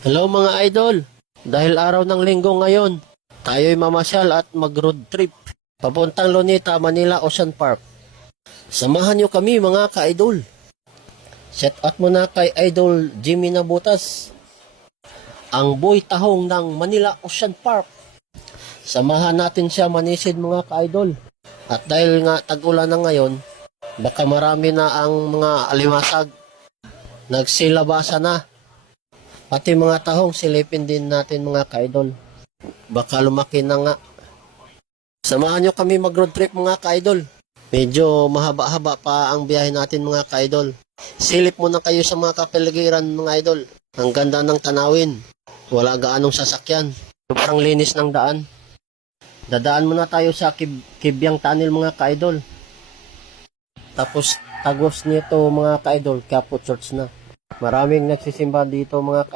Hello mga idol, dahil araw ng linggo ngayon, tayo'y mamasyal at mag-road trip papuntang Luneta, Manila Ocean Park. Samahan niyo kami mga ka-idol. Set out muna kay Idol Jimmy Nabutas, ang boy tahong ng Manila Ocean Park. Samahan natin siya manisid mga ka-idol. At dahil nga tag-ulan na ngayon, baka marami na ang mga alimasag, nagsilabasa na. Pati mga tahong silipin din natin mga ka-idol. Baka lumaki na nga. Samahan nyo kami mag-road trip mga ka-idol. Medyo mahaba-haba pa ang biyahe natin mga ka-idol. Silip muna kayo sa mga kapaligiran mga idol. Ang ganda ng tanawin. Wala gaanong sasakyan. Sobrang linis ng daan. Dadaan muna tayo sa Kibyang Tunnel mga ka-idol. Tapos tagos nito mga ka-idol, Quiapo Church na. Maraming nagsisimba dito mga ka-idol.